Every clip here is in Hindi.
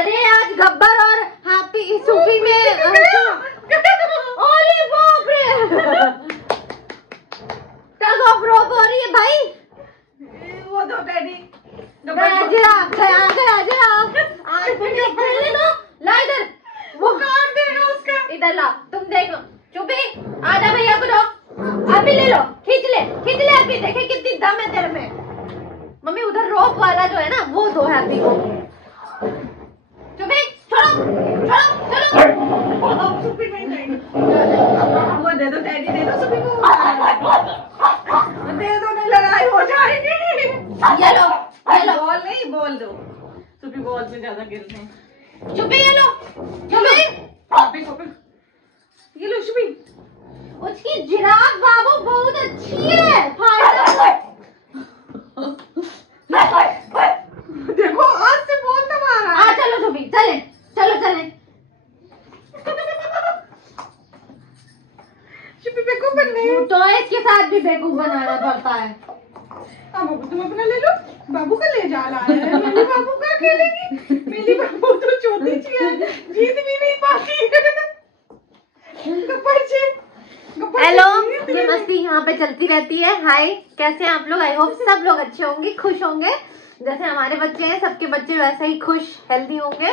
अरे आज गब्बर और हैप्पी सूफी में अरे बाप रे टग ऑफ रोप हो रही है भाई। वो तो डैडी जरा आज तुम ले लो, ला इधर, वो कौन देगा उसका? इधर ला, तुम देखो चुपी, आजा भैया को दो, अभी ले लो, खींच ले अभी, देखे कितनी दम है तेरे में। मम्मी उधर रोप वाला जो है ना वो दो हैप्पी को। चुपी छोड़ो, सुपी नहीं, वो दे दो डैडी, दे दो सुपी को, दे दो, नहीं लड़ाई हो जाएगी। ये लो बॉल नहीं, बॉल दो, सुपी बॉल में ज्यादा खेलते हैं। चुपी ये लो, ये लो सुपी। उसकी जिराफ बाबू बहुत अच्छी है, देखो आज से बहुत दबा रहा है। चलो सुपी, चले सुपी बेवकूफ बन गई। तो इसके साथ भी बेवकूफ बनाना पड़ता है। बाबू तुम अपना ले लो, बाबू का ले जा रहा है। मेरी बाबू का खेलेगी, मेरी बाबू तो छोटी सी है, जीत भी नहीं पाती। हेलो, ये मस्ती यहाँ पे चलती रहती है। हाय, कैसे हैं आप लोग? आई होप सब लोग अच्छे होंगे, खुश होंगे, जैसे हमारे बच्चे हैं, सबके बच्चे वैसे ही खुश हेल्दी होंगे।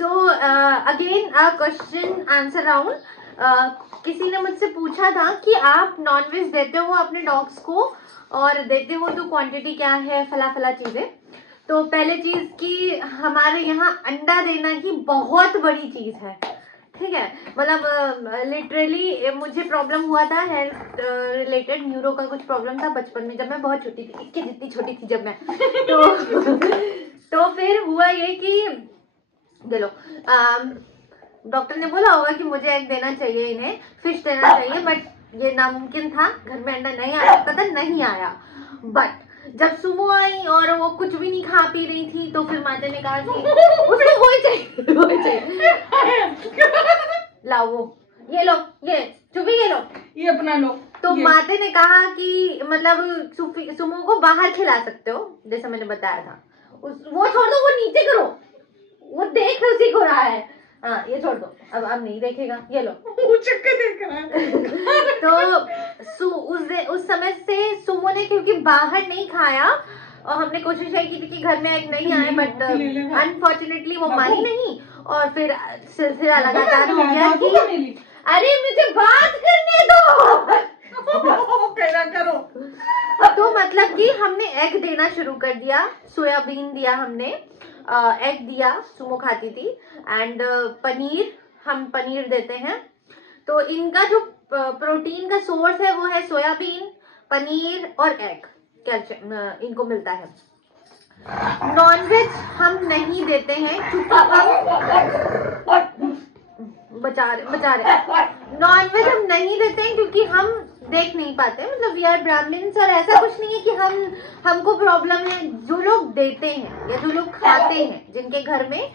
So again a question answer round. किसी ने मुझसे पूछा था कि आप नॉनवेज देते हो अपने डॉग्स को, और देते हो तो क्वांटिटी क्या है, फला चीजें। तो पहले चीज की हमारे यहाँ अंडा देना ही बहुत बड़ी चीज है, ठीक है। मतलब लिटरली मुझे प्रॉब्लम हुआ था हेल्थ रिलेटेड, न्यूरो का कुछ प्रॉब्लम था बचपन में, जब मैं बहुत छोटी थी, इसके जितनी छोटी थी जब मैं तो फिर हुआ ये कि दे लो, डॉक्टर ने बोला होगा कि मुझे एग देना चाहिए, इन्हें फिश देना चाहिए, बट ये नामुमकिन था, घर में अंडा नहीं आ सकता था, नहीं आया। बट जब सुमो आई और वो कुछ भी नहीं खा पी रही थी, तो फिर माता ने कहा कि उसको वही चाहिए लाओ, वो ये लो, ये चुपी, ये लो, ये अपना लो। तो माते ने कहा कि मतलब सुमो को बाहर खिला सकते हो, जैसे मैंने बताया था। वो छोड़ दो, वो नीचे करो, वो देख उसी को रहा है। हाँ, ये छोड़ दो, अब नहीं देखेगा, ये लो। चक्कर देख रहा है। तो उस समय से सुमो ने क्योंकि बाहर नहीं खाया, और हमने कोशिश की थी कि घर में एग नहीं आए, बट अनफॉर्चुनेटली वो मानी नहीं, और फिर सिलसिला लगातार हो गया कि अरे मुझे बात करने दो करो। तो मतलब कि हमने एग देना शुरू कर दिया, सोयाबीन दिया हमने, एग दिया, सुमो खाती थी, एंड पनीर, हम पनीर देते हैं। तो इनका जो प्रोटीन का सोर्स है वो है सोयाबीन, पनीर और एग, कैल्शियम इनको मिलता है। नॉनवेज हम नहीं देते हैं क्योंकि हम बचा रहे नॉनवेज हम नहीं देते हैं क्योंकि हम देख नहीं पाते, मतलब वी आर ब्राह्मण्स, और ऐसा कुछ नहीं है कि हमको प्रॉब्लम है। जो लोग देते हैं या जो लोग खाते हैं, जिनके घर में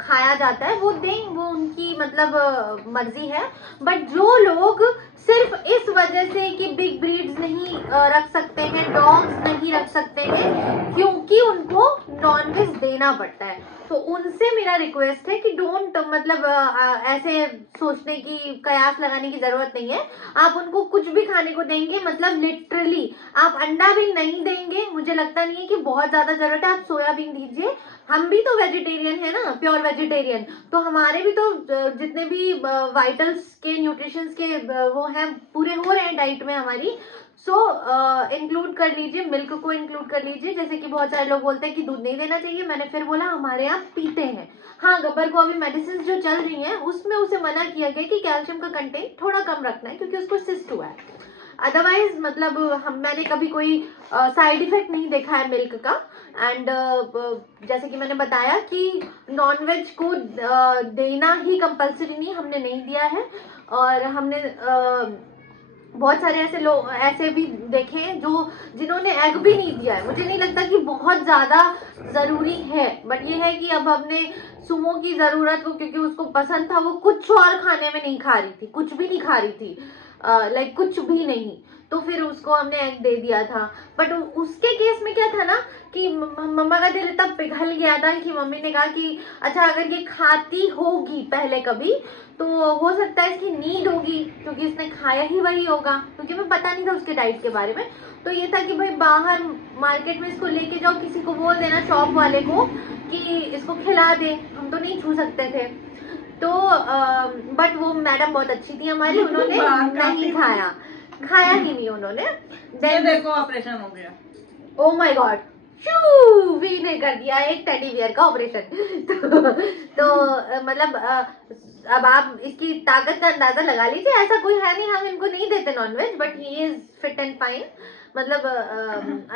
खाया जाता है, वो दें, वो उनकी मतलब मर्जी है। बट जो लोग सिर्फ इस वजह से कि बिग ब्रीड्स नहीं रख सकते हैं, डॉग्स नहीं रख सकते हैं, क्योंकि उनको नॉनवेज देना पड़ता है, तो उनसे मेरा रिक्वेस्ट है कि डोंट, मतलब ऐसे सोचने की, कयास लगाने की जरूरत नहीं है। आप उनको कुछ भी खाने को देंगे, मतलब लिटरली आप अंडा भी नहीं देंगे, मुझे लगता नहीं है कि बहुत ज्यादा जरूरत है। आप सोयाबीन दीजिए, हम भी तो वेजिटेरियन है ना, प्योर वेजिटेरियन, तो हमारे भी तो जितने भी वाइटल्स के, न्यूट्रिशंस के वो हैं, पूरे हो रहे हैं डाइट में हमारी। सो इंक्लूड कर लीजिए, मिल्क को इंक्लूड कर लीजिए। जैसे कि बहुत सारे लोग बोलते हैं कि दूध नहीं देना चाहिए, मैंने फिर बोला हमारे यहाँ पीते हैं। हाँ, गब्बर को अभी मेडिसिन जो चल रही हैं उसमें उसे मना किया गया कि कैल्शियम का कंटेंट थोड़ा कम रखना है, क्योंकि उसको सिस्ट हुआ है। अदरवाइज मतलब मैंने कभी कोई साइड इफेक्ट नहीं देखा है मिल्क का। एंड जैसे कि मैंने बताया कि नॉनवेज को देना ही कंपलसरी नहीं, हमने नहीं दिया है। और हमने बहुत सारे ऐसे लोग ऐसे भी देखे हैं जिन्होंने एग भी नहीं दिया है। मुझे नहीं लगता कि बहुत ज्यादा जरूरी है, बट ये है कि अब हमने सुमो की जरूरत को, क्योंकि उसको पसंद था, वो कुछ और खाने में नहीं खा रही थी, कुछ भी नहीं खा रही थी, लाइक कुछ भी नहीं, तो फिर उसको हमने एग दे दिया था। बट उसके केस में क्या था ना कि मम्मा का दिल इतना पिघल गया था कि मम्मी ने कहा कि अच्छा अगर ये खाती होगी पहले कभी तो हो सकता है इसकी नीड होगी, क्योंकि इसने खाया ही वही होगा, क्योंकि मैं पता नहीं था उसके डाइट के बारे में। तो ये था कि भाई बाहर मार्केट में इसको लेके जाओ, किसी को बोल देना शॉप वाले को कि इसको खिला दे, हम तो नहीं छू सकते थे। तो बट वो मैडम बहुत अच्छी थी हमारी, उन्होंने नहीं खाया ही नहीं उन्होंने। देन देखो ऑपरेशन हो गया। ओ माय गॉड, शू भी ने कर दिया एक टेडी बियर का ऑपरेशन। तो मतलब अब आप इसकी ताकत का अंदाजा लगा लीजिए। ऐसा कोई है नहीं, हम इनको नहीं देते non veg, but he is fit and fine. मतलब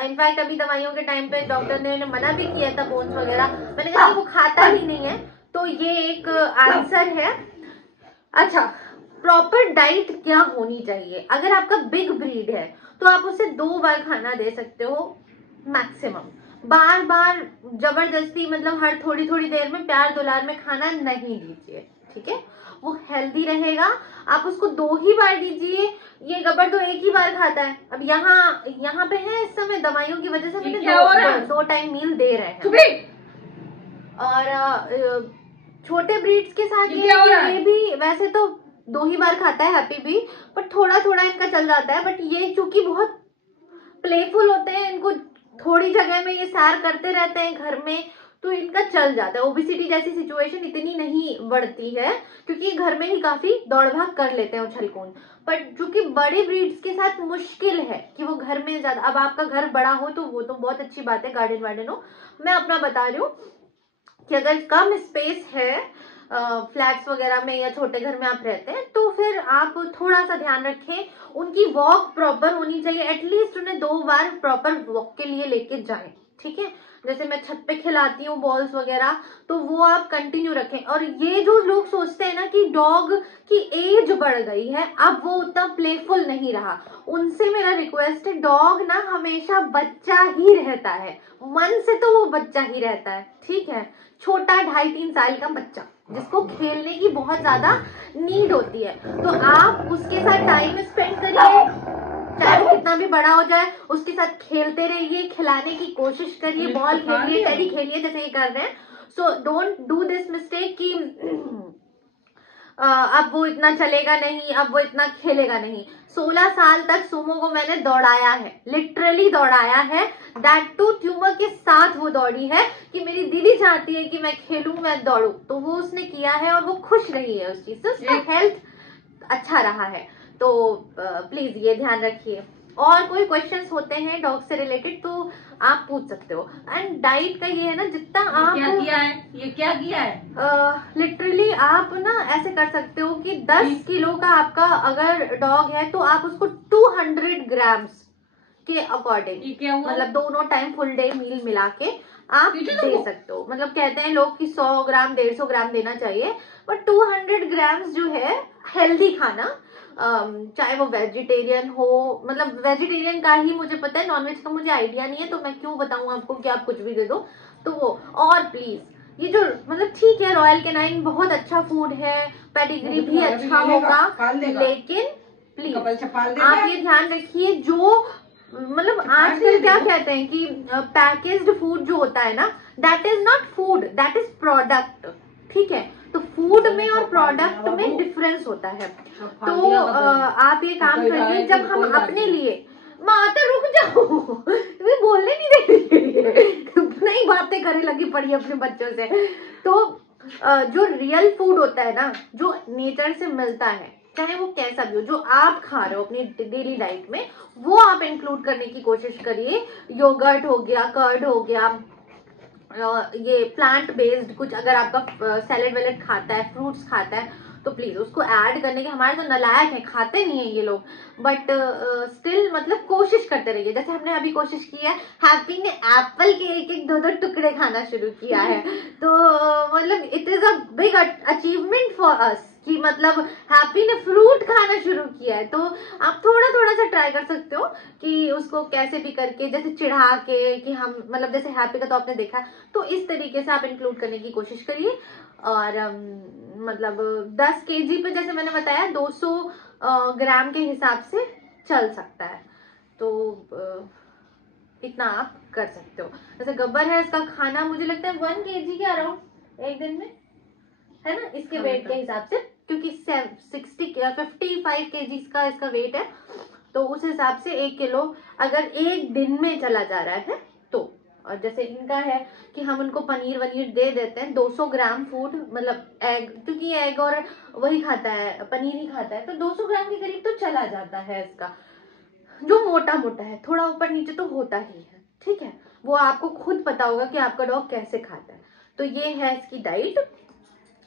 इनफैक्ट अभी दवाइयों के टाइम पे डॉक्टर ने मना भी किया था बोन्स वगैरह, मैंने कहा वो खाता ही नहीं है। तो ये एक आंसर है। अच्छा, प्रॉपर डाइट क्या होनी चाहिए? अगर आपका बिग ब्रीड है तो आप उसे 2 बार खाना दे सकते हो मैक्सिमम। बार बार जबरदस्ती मतलब हर थोड़ी थोड़ी देर में प्यार दुलार में खाना नहीं दीजिए, ठीक है? वो हेल्दी रहेगा। आप उसको 2 ही बार दीजिए। ये गब्बर तो 1 ही बार खाता है। अब यहाँ पे है इस समय दवाइयों की वजह से मैंने 2 टाइम मील दे रहे हैं। और छोटे ब्रीड्स के साथ ये भी वैसे तो 2 ही बार खाता है हैप्पी भी, पर थोड़ा थोड़ा इनका चल जाता है। बट ये चूंकि बहुत प्लेफुल होते हैं, इनको थोड़ी जगह में ये सैर करते रहते हैं घर में, तो इनका चल जाता है। ओबेसिटी जैसी सिचुएशन इतनी नहीं बढ़ती है, क्योंकि घर में ही काफी दौड़ भाग कर लेते हैं उछल कूद। पर चूंकि बड़े ब्रीड्स के साथ मुश्किल है कि वो घर में ज्यादा, अब आपका घर बड़ा हो तो वो तो बहुत अच्छी बात है, गार्डन वार्डन हो। मैं अपना बता रही हूँ कि अगर कम स्पेस है फ्लैट्स वगैरह में या छोटे घर में आप रहते हैं, तो फिर आप थोड़ा सा ध्यान रखें, उनकी वॉक प्रॉपर होनी चाहिए। एटलीस्ट उन्हें 2 बार प्रॉपर वॉक के लिए लेके जाएं, ठीक है? जैसे मैं छत पे खिलाती हूँ बॉल्स वगैरह, तो वो आप कंटिन्यू रखें। और ये जो लोग सोचते हैं ना कि डॉग की एज बढ़ गई है, अब वो उतना प्लेफुल नहीं रहा, उनसे मेरा रिक्वेस्ट है, डॉग ना हमेशा बच्चा ही रहता है, मन से तो वो बच्चा ही रहता है, ठीक है? छोटा 2.5-3 साल का बच्चा जिसको खेलने की बहुत ज्यादा नीड होती है, तो आप उसके साथ टाइम स्पेंड करिए, चाहे वो कितना भी बड़ा हो जाए, उसके साथ खेलते रहिए, खिलाने की कोशिश करिए, बॉल खेलिए, टेडी खेलिए जैसे ये कर रहे हैं। So don't do this mistake कि अब वो इतना चलेगा नहीं, अब वो इतना खेलेगा नहीं। 16 साल तक सुमो को मैंने दौड़ाया है, लिटरली दौड़ाया है, दैट टू ट्यूमर के साथ वो दौड़ी है कि मेरी दीदी चाहती है कि मैं खेलूं, मैं दौड़ू, तो वो उसने किया है और वो खुश रही है उस चीज से, उसका हेल्थ अच्छा रहा है। तो प्लीज ये ध्यान रखिए। और कोई क्वेश्चंस होते हैं डॉग से रिलेटेड तो आप पूछ सकते हो। एंड डाइट का ये है ना, जितना आप ये क्या किया है लिटरली आप ना ऐसे कर सकते हो कि 10 किलो का आपका अगर डॉग है तो आप उसको 200 ग्राम्स के अकॉर्डिंग, मतलब दोनों टाइम फुल डे मील मिला के आप दे सकते हो। मतलब कहते हैं लोग कि 100 ग्राम 150 ग्राम देना चाहिए, बट 200 ग्राम्स जो है हेल्दी खाना, चाहे वो वेजिटेरियन हो, मतलब वेजिटेरियन का ही मुझे पता है, नॉनवेज का मुझे आइडिया नहीं है, तो मैं क्यों बताऊं आपको कि आप कुछ भी दे दो। तो वो, और प्लीज ये जो मतलब ठीक है रॉयल कैनाइन बहुत अच्छा फूड है, पेडिग्री भी अच्छा होगा, लेकिन प्लीज आप ये ध्यान रखिए, जो मतलब आजकल क्या कहते हैं कि पैकेज्ड फूड जो होता है ना, that is not food, that is product, ठीक है? तो फूड में और प्रोडक्ट में डिफरेंस होता है। तो आप ये काम करिए, जब हम अपने लिए, माता रुक जाओ, तुम्हें बोलने नहीं दे रही, नहीं बातें करने लगी पड़ी अपने बच्चों से। तो जो रियल फूड होता है ना, जो नेचर से मिलता है, चाहे वो कैसा भी हो, जो आप खा रहे हो अपनी डेली डाइट में, वो आप इंक्लूड करने की कोशिश करिए। योगर्ट हो गया, कर्ड हो गया, ये प्लांट बेस्ड कुछ, अगर आपका सैलेड वैलेड खाता है, फ्रूट्स खाता है, तो प्लीज उसको ऐड करने के, हमारे तो नालायक है, खाते नहीं है ये लोग, बट स्टिल मतलब कोशिश करते रहिए। जैसे हमने अभी कोशिश की है, हैप्पी ने एप्पल के 1-2 टुकड़े खाना शुरू किया है, तो मतलब it is a big achievement for us कि मतलब हैप्पी ने फ्रूट खाना शुरू किया है। तो आप थोड़ा थोड़ा सा ट्राई कर सकते हो कि उसको कैसे भी करके, जैसे चिढ़ा के कि हम, मतलब जैसे हैप्पी का तो आपने देखा, तो इस तरीके से आप इंक्लूड करने की कोशिश करिए। और मतलब 10 kg पे जैसे मैंने बताया 200 ग्राम के हिसाब से चल सकता है। तो इतना आप कर सकते हो। जैसे गब्बर है, इसका खाना मुझे लगता है 1 kg के अराउंड एक दिन में, है ना, इसके वेट के हिसाब से, क्योंकि 55 kg का इसका वेट है, तो उस हिसाब से 1 किलो अगर एक दिन में चला जा रहा है तो। और जैसे इनका है कि हम उनको पनीर वनीर दे देते हैं 200 ग्राम फूड, मतलब एग, क्योंकि एग और वही खाता है, पनीर ही खाता है, तो 200 ग्राम के करीब तो चला जाता है इसका, जो मोटा मोटा है, थोड़ा ऊपर नीचे तो होता ही है, ठीक है। वो आपको खुद पता होगा कि आपका डॉग कैसे खाता है। तो ये है इसकी डाइट।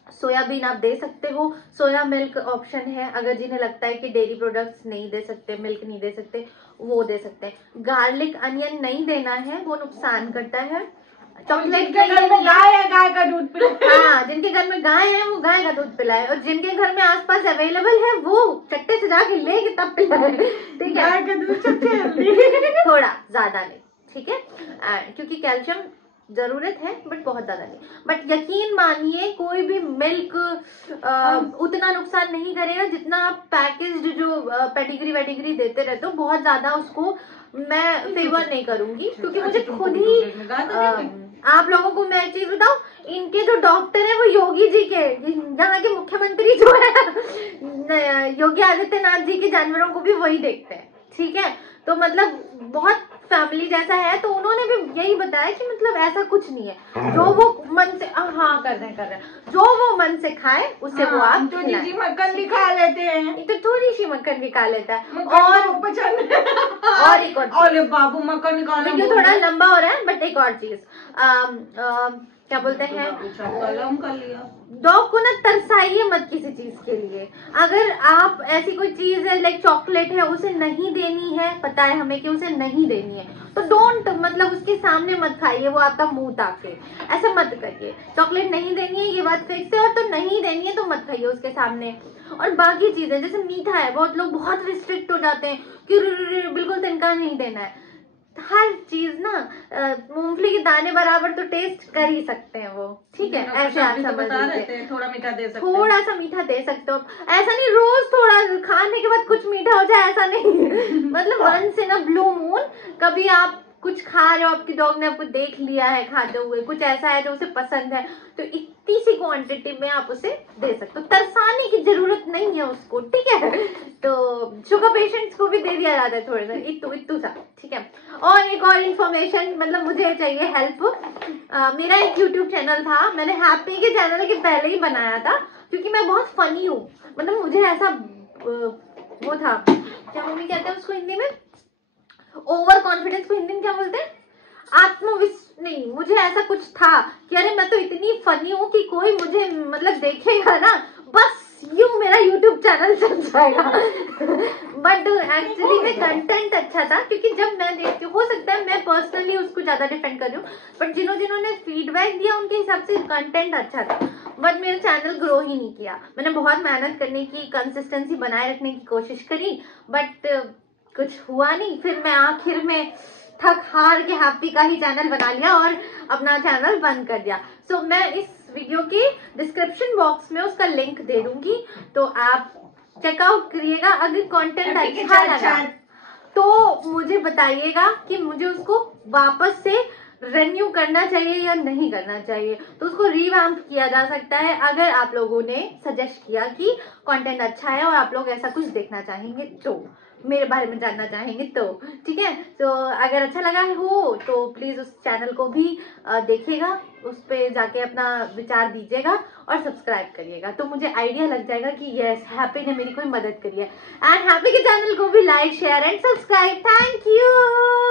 सोयाबीन आप दे सकते हो, सोया मिल्क ऑप्शन है, अगर जिन्हें लगता है कि डेयरी प्रोडक्ट्स नहीं दे सकते, मिल्क नहीं दे सकते, वो दे सकते हैं। गार्लिक अनियन नहीं देना है, वो नुकसान करता है। चॉकलेट जिनके घर में गाय है, गाय का दूध पिलाए। हाँ, जिनके घर में गाय है वो गाय का दूध पिलाए, और जिनके घर में आसपास अवेलेबल है वो चट्टे से जाके लेके तब पिलाए, ठीक है। गाय का दूध सबसे हेल्दी, थोड़ा ज्यादा नहीं, ठीक है, क्योंकि कैल्शियम जरूरत है बट बहुत ज्यादा नहीं। बट यकीन मानिए कोई भी मिल्क उतना नुकसान नहीं करेगा जितना आप पैकेज्ड जो पेडिग्री वेडिग्री देते रहते हो, बहुत ज्यादा उसको मैं फेवर नहीं करूंगी, क्योंकि मुझे खुद ही आप लोगों को मैं एक चीज बताऊं, इनके जो डॉक्टर है वो योगी जी के, यहाँ के मुख्यमंत्री जो है योगी आदित्यनाथ जी के जानवरों को भी वही देखते हैं, ठीक है। तो मतलब बहुत फैमिली जैसा है, तो उन्होंने भी यही बताया कि मतलब ऐसा कुछ नहीं है, जो वो मन से हाँ कर रहे हैं, जो वो मन से खाए उससे वो आप तो जी मक्खन भी खा लेते हैं, तो थोड़ी सी मक्खन भी खा लेता है। और एक और बाबू मक्खन निकालना क्यों थोड़ा लंबा हो रहा है, बट एक और चीज क्या बोलते हैं, डॉग को ना तरसाइए मत किसी चीज के लिए। अगर आप ऐसी कोई चीज है लाइक चॉकलेट है, उसे नहीं देनी है, पता है हमें कि उसे नहीं देनी है, तो डोंट, मतलब उसके सामने मत खाइए, वो आपका मुंह ताके, ऐसा मत करिए। चॉकलेट नहीं देनी है ये बात फिक्स है, और तो नहीं देनी है तो मत खाइए उसके सामने। और बाकी चीजें जैसे मीठा है, बहुत लोग बहुत रिस्ट्रिक्ट हो जाते हैं कि बिल्कुल तिनका नहीं देना है। हर चीज ना मूंगफली के दाने बराबर तो टेस्ट कर ही सकते हैं वो, ठीक है, ऐसे आप समझ लीजिए, थोड़ा मीठा दे सकते हो, थोड़ा सा मीठा दे सकते हो, ऐसा नहीं रोज थोड़ा खाने के बाद कुछ मीठा हो जाए, ऐसा नहीं मतलब once in a blue moon कभी आप कुछ खा रहे हो, आपकी डॉग ने आपको देख लिया है खाते हुए, कुछ ऐसा है जो उसे पसंद है, तो इतनी सी क्वांटिटी में आप उसे दे सकते हो, तरसाने की जरूरत नहीं है उसको, ठीक है। तो शुगर पेशेंट्स को भी दे दिया जाता है थोड़ा सा, इतू सा, ठीक है। और एक और इन्फॉर्मेशन, मतलब मुझे चाहिए हेल्प। मेरा एक YouTube चैनल था, मैंने हैप्पी के चैनल के पहले ही बनाया था, क्योंकि मैं बहुत फनी हूँ, मतलब मुझे ऐसा वो था, क्या मम्मी कहते हैं उसको हिंदी में, ओवर कॉन्फिडेंस को हिंदी में क्या बोलते हैं, नहीं, मुझे ऐसा कुछ था कि अरे मैं तो इतनी फनी हूँ कि कोई मुझे मतलब देखेगा ना, बस यूं मेरा YouTube चैनल चल जाएगा। बट एक्चुअली में कंटेंट अच्छा था, क्योंकि जब मैं देखती हूँ, हो सकता है मैं पर्सनली उसको ज्यादा डिफेंड कर रही हूँ, बट जिन्होंने फीडबैक दिया उनके हिसाब से कंटेंट अच्छा था, बट मेरा चैनल ग्रो ही नहीं किया। मैंने बहुत मेहनत करने की, कंसिस्टेंसी बनाए रखने की कोशिश करी, बट कुछ हुआ नहीं। फिर मैं आखिर में थक हार के हैप्पी का ही चैनल बना लिया और अपना चैनल बंद कर दिया। सो मैं इस वीडियो के डिस्क्रिप्शन बॉक्स में उसका लिंक दे दूंगी, तो आप चेकआउट करिएगा। अगर कंटेंट अच्छा लगा तो मुझे बताइएगा कि मुझे उसको वापस से रिन्यू करना चाहिए या नहीं करना चाहिए, तो उसको रिवैम्प किया जा सकता है अगर आप लोगों ने सजेस्ट किया कि कंटेंट अच्छा है और आप लोग ऐसा कुछ देखना चाहेंगे, तो मेरे बारे में जानना चाहेंगे तो, ठीक है। तो अगर अच्छा लगा हो तो प्लीज उस चैनल को भी देखिएगा, उस पे जाके अपना विचार दीजिएगा और सब्सक्राइब करिएगा, तो मुझे आइडिया लग जाएगा कि यस हैप्पी ने मेरी कोई मदद करी है। एंड हैप्पी के चैनल को भी like share and subscribe. Thank you.